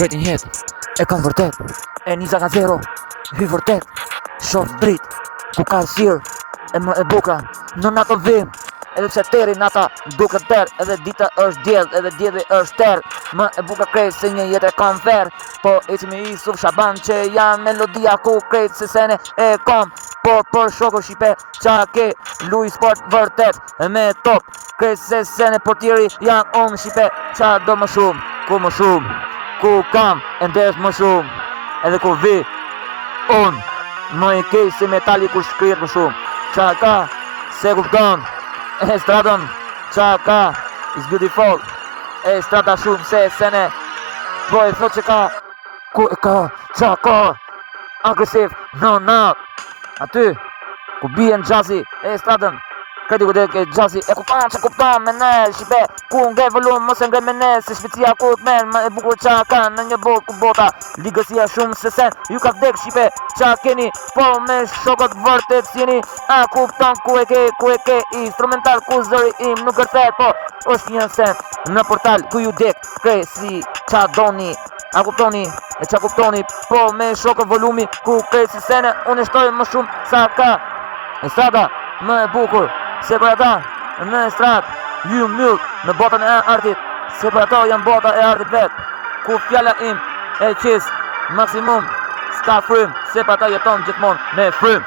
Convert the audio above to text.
Krejt një jetë, e kam vërtet, e nisa nga zero, hy vërtet, shof drit, ku ka sirë, e buka, në nato vim, edhe pse teri nata duke ter, edhe dita është djedh, edhe djedhi është ter, më e buka krejt se një jetë e kam ver, po ecimi i Yusuf Shaban që janë melodia ku krejt se sene e kom, po për shokër Shqipe qa ke luj sport vërtet, me top, krejt se sene portieri janë Shqipe, qa do më shumë, ku më shumë, ku kam e ndesh më shumë, edhe ku vi, më i kej si metali ku shkrijet më shumë, qa ka, se kupton, e stradon, qa ka, is beautiful, e strada shumë se sene, po e thot që ka, ku e ka, qa ka, agresiv, no, aty, ku bie në gjazi, e stradon, kredi ku dek e gjazi, e kupton që kupton me ne, Shqipe, ku nge volum, mos e nge me ne, se shpecia ku të men, e bukur qa ka në një bot ku bota, ligësia shumë se sen, ju ka vdek Shqipe, qa keni, po me shokët vërtet sjeni, a kupton ku e ke, instrumental ku zëri im nuk gërthet, po, është një sen, në portal ku ju dek, krej si qa doni, a kuptoni, e qa kuptoni, po me shokët volumi, ku krej si sene, unë shtoj më shumë sa ka, estrada, më e bukur, se për ata, në estrat, ju myllë në botën e artit, se për ata janë bota e artit vetë, ku fjalla im e qis, maksimum, s'ka frym, se për ata jeton gjithmon me frym.